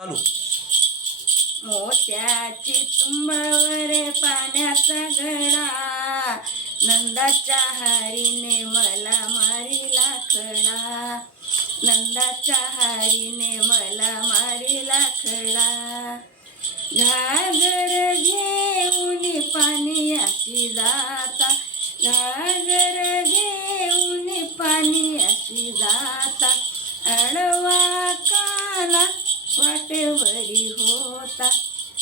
चालू. मोत्याची चुंबळवर पाण्याचा गडा, नंदाच्या हारीने मला मारिला खडा, नंदाच्या हारीने मला मारिला खडा. घागर घेऊन पाण्याची जाता, घागर घेऊन पाण्याची जाता, अडवा काना वाटेवरी होता,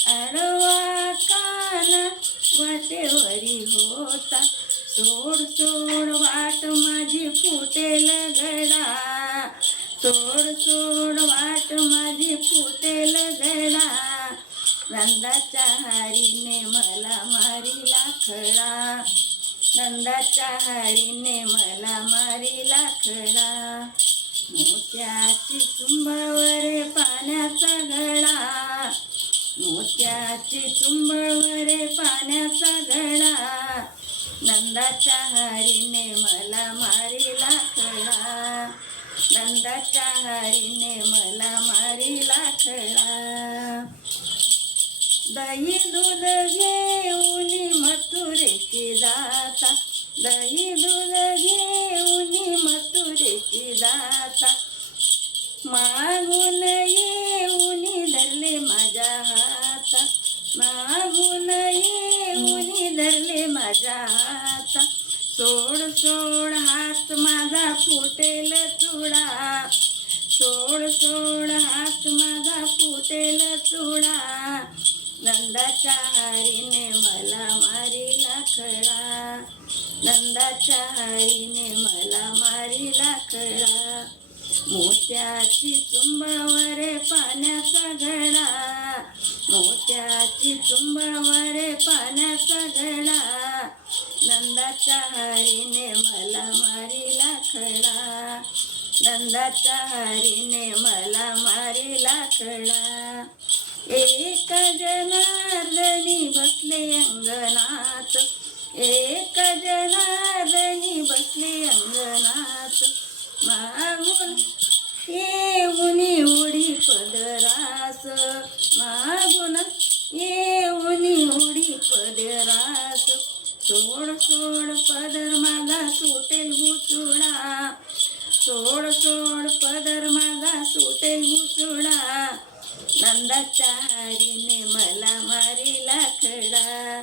अडवा काना वाटेवरी होता. सोड सोड वाट माझी फुटेल गडा, सोड सोड वाट माझी फुटेल गडा, नंदाच्या हारीने मला मारिला खडा, नंदाच्या हारीने मला मारिला खडा. मोत्याची चुंबळवर पाण्याचा गडा, मोत्याची चुंबळवर पाण्याचा गडा, नंदाच्या हारीने मला मारिला खडा, नंदाच्या हारीने मला मारिला खडा. दही दूध घेऊन मथुरेची जाता, दही दूध घेऊन मथुरेची जाता, मागून येऊन धरले माझ्या हाता, मागून येऊन धरले माझ्या हाता. सोड सोड हात माझा फुटेल चुडा, सोड सोड हात माझा फुटेल चुडा, नंदाच्या हारीने मला मारिला खडा, नंदाच्या हारीने मला मारिला खडा. मोत्याची चुंबळवर पाण्याचा गडा, मोत्याची चुंबळवर पाण्याचा गडा, नंदाच्या हारीने मला मारिला खडा, नंदाच्या हारीने मला मारिला खडा. एक जनार्दनी बसले अंगणात, एक जनार्दनी बसले अंगणात, मागून येऊन उडी पदरास, मागून येऊन उडी पदरास. सोड सोड पदर माझा सुटेल बुचुडा, सोड सोड पदर माझा सुटेल बुचुडा, नंदाच्या हारीने मला मारिला खडा,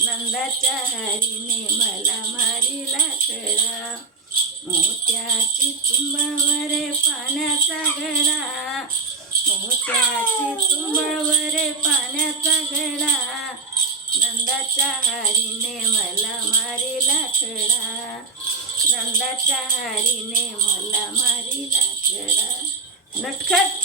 नंदाच्या हारीने मला मारिला खडा. मोत्याची चुंबळवर पाण्याचा गडा, मोत्याची चुंबळवर पाण्याचा गडा, नंदाच्या हारीने मला मारिला खडा, नंदाच्या हारीने मला मारिला खडा. लटखट.